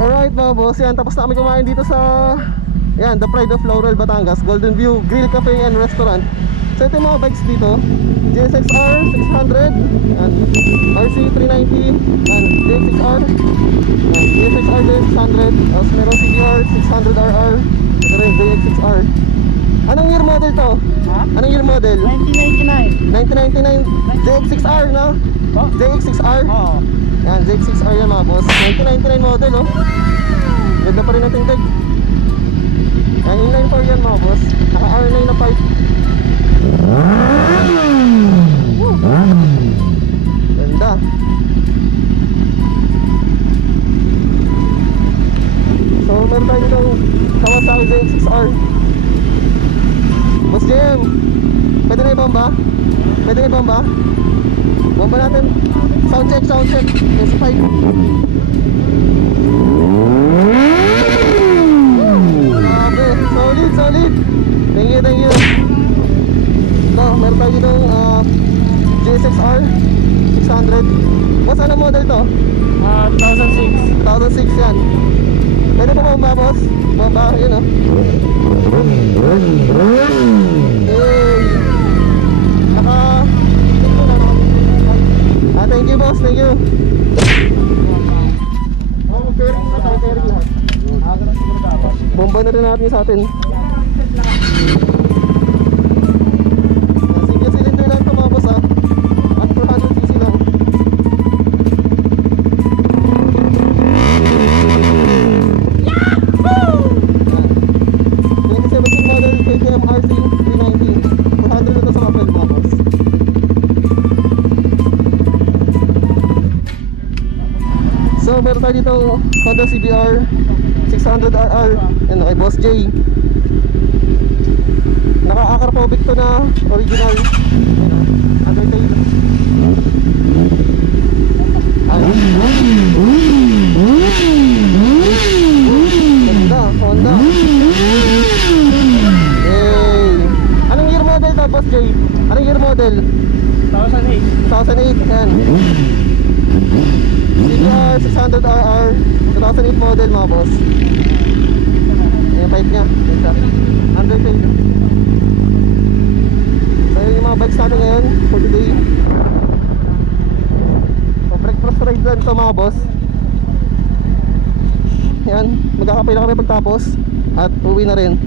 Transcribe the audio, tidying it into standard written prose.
Alright mga boss, yan, tapos na kami kumain dito sa yan, The Pride of Laurel, Batangas, Golden View Grill Cafe and Restaurant. So ito yung mga bikes dito, GSX-R 600 and RC390 and GSX-R and GSX-R 600. Tapos meron CBR 600RR. Ito rin GSX-R. Anong year model to? Ha? Anong year model? 1999. 1999 ZX6R, no? Oh? ZX6R. Oo. Yan, ZX6R yan mga boss. 1999 model, oh. Ganda pa rin natin tag. Yan, inline power yan mga boss. Naka R9 na pipe. Woo! Ganda. So meron tayo dito Kawasaki ZX6R. Boss JM, pwede na ibamba? Pwede na ibamba? Bomba natin. Sound check, sound check. S5. Grabe, solid, solid. Thank you, thank you. Ito, meron tayo dito GSX-R 600. Boss, ano model to? 2006. 2006 yan. Pwede pa bomba, boss? Bomba, yun o. Hey. Thank you boss, thank you. Pairing na tayo, pairing lahat. Bomba na rin natin sa atin. Single cylinder lang ito mga boss ha. At 400cc lang. 2017 model KTM RC 390. 400 ito sa kapel mga boss. So meron tayo dito Honda CBR 600RR. Yan, kay Boss J. Naka-acropovic to na original. Undertail. Ganda, Honda. Hey. Anong year model to, Boss J? Anong year model? 2008. 2008, yan. CBR 600RR 2008 model mga boss. Yung pipe nya, ganda. Undertail. So yun yung mga bikes natin ngayon for today. So breakfast ride lang ito mga boss. Yan, magkakape na kami pagtapos at uwi na rin.